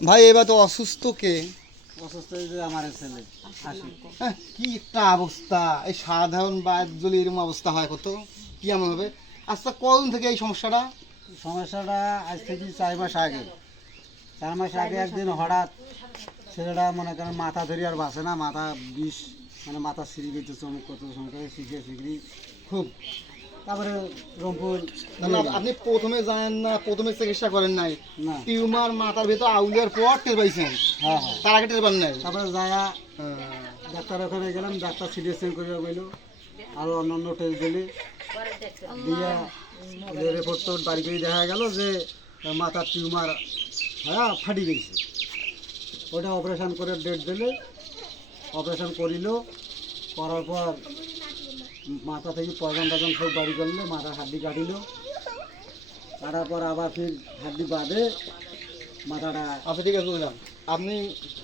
ভাই এবার তো অসুস্থ কে? অসুস্থ হয়ে যে আমার ছেলে হাসি। হ্যাঁ, কি একটা অবস্থা! এই সাধারণ বাদ যদি এরকম অবস্থা হয় কত কি এমন হবে? আচ্ছা, কখন থেকে এই সমস্যাটা? সমস্যাটা আজ থেকে 4 মাস আগে। 4 মাস আগে একদিন হঠাৎ ছেলেটা মনে করেন মাথা ধরে আর বাসে না, মাথা বিষ, মানে মাথা সিঁড়ি গেছে, চমক কত চমক শিখে শিখরি খুব। তারপরে রংপুর না না, আপনি প্রথমে জানেন না, প্রথমে চিকিৎসা করেন নাই? না, টিউমার মাথার ভেতর আউলিয়ার পর টের পাইছেন? হ্যাঁ হ্যাঁ, তার আগে টের পান নাই? তারপরে যায়া হ্যাঁ। ডাক্তার ওখানে গেলাম, ডাক্তার সিটি স্ক্যান করে বললো, আরও অন্যান্য টেস্ট দিলে দিয়ে রিপোর্ট তো বাড়ি করে দেখা গেল যে মাথার টিউমার হ্যাঁ ফাটি গেছে। ওটা অপারেশন করে ডেট দিলে, অপারেশন করিল, করার পর মাথা থেকে পয়জন টয়জন সব বাড়ি করলে, মাথার হাড্ডি কাটিল, কাটার পর আবার ফির হাড্ডি বাঁধে মাথাটা। আচ্ছা ঠিক আছে, বুঝলাম। আপনি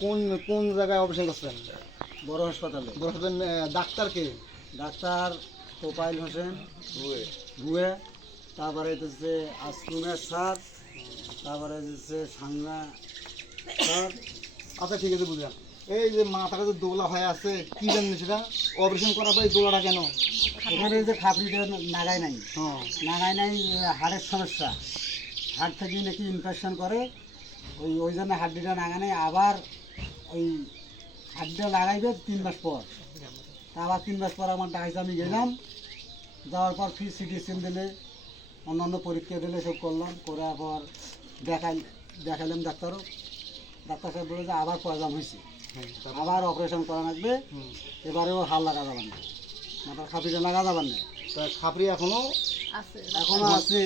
কোন কোন জায়গায় অপারেশন করছেন? বড় হাসপাতালে। বলছেন ডাক্তারকে? ডাক্তার তোপাইল হোসেন ভুয়ে, তারপরে হচ্ছে আসকুমের স্যার, তারপরে হচ্ছে সাংনা স্যার। আচ্ছা ঠিক আছে, বুঝলাম। এই যে মাথাটা যে দোলা হয়ে আছে, কি জানেন সেটা? অপারেশন করার পরে এই দোলাটা কেন? এখানে যে খাপড়িটা নাগায় নাই, হ্যাঁ। নাগায় নাই, হাড়ের সমস্যা, হাড় থেকে নাকি ইনফেকশন করে, ওই জন্য হাড্ডিটা নাগা নেই। আবার ওই হাড্ডিটা লাগাইবে 3 মাস পর। তা আবার 3 মাস পর আমার ডাইস আমি গেলাম, যাওয়ার পর ফির সিটি স্ক্যান দিলে, অন্যান্য পরীক্ষা দিলে, সব করলাম, করার পর দেখাইলাম ডাক্তারও। ডাক্তার সাহেব বলে যে আবার প্রয়োজন হয়েছে, আবার অপারেশন করা লাগবে, এবারেও হাল লাগা যাবার না, মাথার খাপিটা লাগা যাবার না। তা খাপড়ি এখনো এখনো আছে,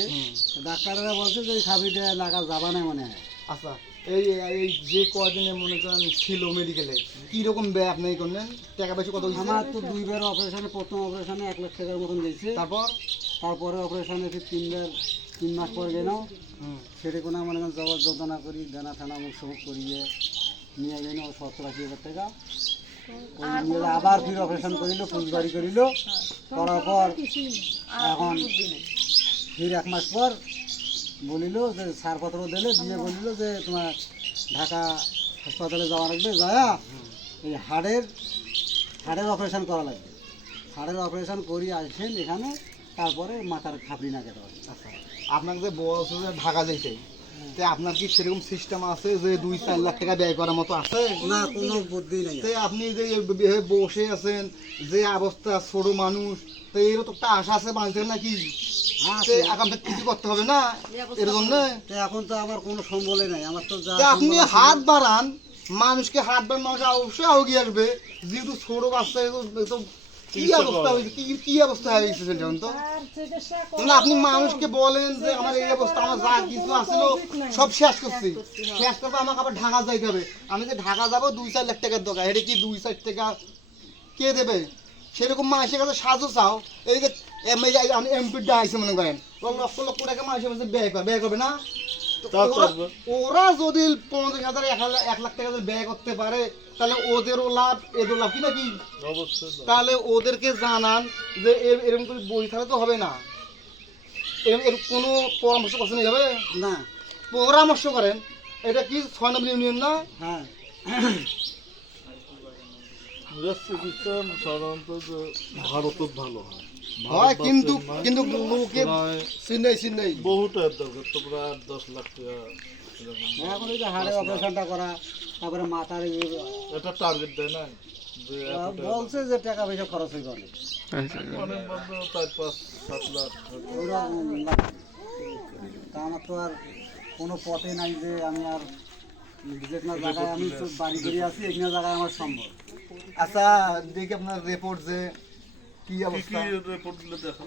ডাক্তাররা বলছে যে এই খাপিটা লাগা যাবা না মনে হয়। আচ্ছা, এই এই যে কদিনে মনে করেন ছিল মেডিকেলে, কীরকম ব্যয় আপনি করলেন? টাকা পয়সা কত হয়েছে? আমার তো 2বার অপারেশনে, প্রথম অপারেশনে 1 লাখ টাকার মতন গেছে। তারপরে অপারেশনে 3 মাস পর গেলাম, সেটা কোনো মনে করেন জবর যন্ত্রণা করি, দানা থানা মুখ সবুক করিয়ে নিয়ে গেল 70-80 হাজার টাকা। ওই নিয়ে আবার ফির অপারেশন করিল, পুলিশবাড়ি করিল, করার পর এখন ফির 1 মাস পর বলিল যে ছাড়পত্র দিলে, দিয়ে বলিল যে তোমার ঢাকা হাসপাতালে যাওয়া লাগবে, যায়া এই হাড়ের অপারেশন করা লাগবে। হাড়ের অপারেশন করি আসেন এখানে, তারপরে মাথার খাপড়ি না কেটে হবে। আচ্ছা, আপনাকে যে বলছে যে ঢাকা যাইতে, তো আপনার কি সেরকম সিস্টেম আছে যে 2-4 লাখ টাকা ব্যয় করার মতো আছে? না, কোনো বুদ্ধি নেই। তো আপনি যে এইভাবে বসে আছেন, যে অবস্থা, ছোট মানুষ, তো এরও তো একটা আশা আছে বাঁচতে নাকি? এখন তো কিছু করতে হবে না এর জন্য? এখন তো আমার কোনো সম্বলই নাই, আমার তো যা আপনি হাত বাড়ান, মানুষকে হাত বাড়ান, মানুষ অবশ্যই এগিয়ে আসবে। যেহেতু ছোট বাচ্চা, তো কি অবস্থা হয়েছে, কি অবস্থা হয়ে গেছে সেটা তো না। আপনি মানুষকে বলেন যে আমার এই অবস্থা, আমার যা কিছু আসছিল সব শেষ করছি, শেষ করবো, আমাকে আবার ঢাকা যাইতে হবে। আমি যে ঢাকা যাবো 2-4 লাখ টাকার দরকার, এটা কি 2-4 টাকা কে দেবে? সেরকম মানুষের কাছে সাহায্য চাও। এই যে আমি এমপিটা আইসে মনে করেন, লক্ষ লক্ষ টাকা মানুষের কাছে ব্যয় করবে না? ওরা যদি 50,000 1 লাখ টাকা ব্যয় করতে পারে, তাহলে ওদেরও লাভ, এদেরও লাভ, কি নাকি? তাহলে ওদেরকে জানান যে এরকম করে বই থাকলে তো হবে না। এর কোনো পরামর্শ করছেন এইভাবে? না, পরামর্শ করেন। এটা কি 6 নম্বর ইউনিয়ন না? হ্যাঁ, চিকিৎসা সাধারণত ভারতত ভালো হয়, হয়, কিন্তু কিন্তু লোকে চিন্তাই বহু টাকার দরকার তো, প্রায় 10 লাখ টাকা এরকম। এখন এই যে হাড়ের অপারেশনটা করা, তারপরে মাথার এটা টার্গেট দেয় না যে বলছে যে টাকা পয়সা খরচ হইবে অনেক, অনেক বন্ধ 4-5-7 লাখ। ওরা তা আমার তো আর কোনো পথে নাই যে আমি আর যেখানে জায়গায় আমি তো বাড়ি করে আছি, এখানে জায়গায় আমার সম্ভব। আচ্ছা, দেখি আপনার রিপোর্ট যে কি কি অবস্থা। রিপোর্ট দিলে দেখা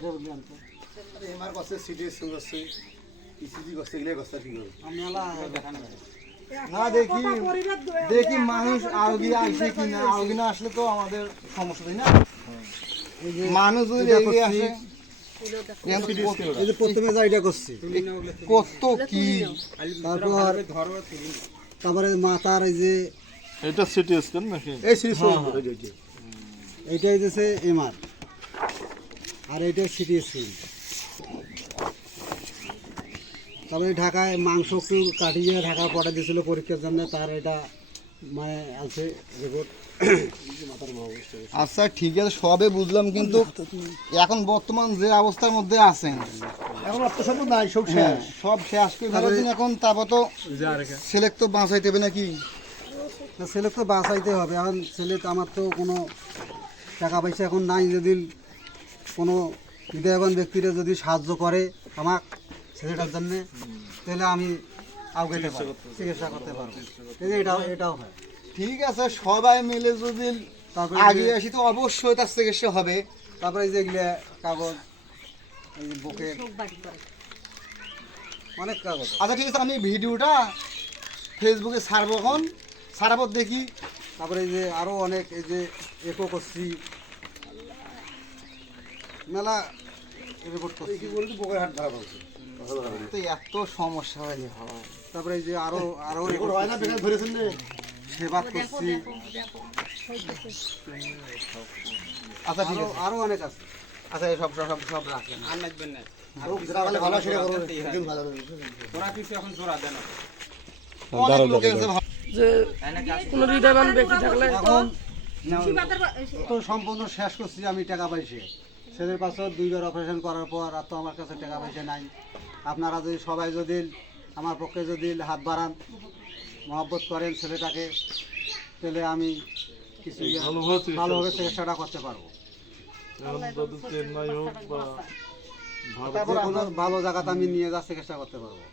এমআর করছে, সিটি স্ক্যান করছে, ইসিজি করছে, এগুলো করছে কি করে? আমি আলা দেখানো যায় না, দেখি মানুষ আগে আসে কিনা, আগে না আসলে তো আমাদের সমস্যা, তাই না? মানুষ যদি এগিয়ে আসে। এই যে প্রথমে যা এটা করছি, কত কি, তারপরে মাথার এই যে এটা সিটি স্ক্যান নাকি? এই সিটি এইটাই দিয়েছে এমআর, আর এইটা সিটি স্ক্যান। তারপরে ঢাকায় মাংস একটু কাটিয়ে ঢাকা পাঠা দিয়েছিল পরীক্ষার জন্য, তার এটা মানে আছে রিপোর্ট। আচ্ছা ঠিক আছে, সবে বুঝলাম, কিন্তু এখন বর্তমান যে অবস্থার মধ্যে আছেন এখন অর্থসম্পদ নাই, সব হ্যাঁ, সব শেষ করে ফেলেছেন এখন, তারপর তো ছেলে তো বাঁচাইতে হবে নাকি? ছেলে তো বাঁচাইতে হবে। এখন ছেলে তো আমার তো কোনো টাকা পয়সা এখন নাই, যদি কোনো হৃদয়বান ব্যক্তিরা যদি সাহায্য করে আমার ছেলেটার জন্যে, তাহলে আমি আগাইতে পারবো, চিকিৎসা করতে পারবো। এই যে এটাও হয়। ঠিক আছে, সবাই মিলে যদি তারপরে আগে আসি তো অবশ্যই তার চিকিৎসা হবে। তারপরে এই যে এগুলো কাগজ, এই যে বুকের অনেক কাগজ। আচ্ছা ঠিক আছে, আমি ভিডিওটা ফেসবুকে ছাড়বো, এখন ছাড়াবো দেখি। তারপরে এই যে আরও অনেক, এই যে একো করছি, মেলা রিপোর্ট করছি। তো এত সমস্যা হয়ে হয়। তারপরে এই যে আরও রিপোর্ট সেবা করছি, আচ্ছা ঠিক আছে, আরও অনেক আছে। আচ্ছা এই সব সব সব রাখেন। অনেক লোকে আছে ভালো। যে কোনো হৃদয়বান ব্যক্তি থাকলে এখন তো সম্পূর্ণ শেষ করছি আমি টাকা পয়সা। ছেলের পাশে 2বার অপারেশন করার পর আর তো আমার কাছে টাকা পয়সা নাই। আপনারা যদি সবাই যদি আমার পক্ষে যদি হাত বাড়ান, মহব্বত করেন ছেলেটাকে, তাহলে আমি কিছু ভালোভাবে চিকিৎসাটা করতে পারবো। এখন যদি চেন্নাই হোক বা তারপর কোনো ভালো জায়গাতে আমি নিয়ে যা চিকিৎসা করতে পারবো।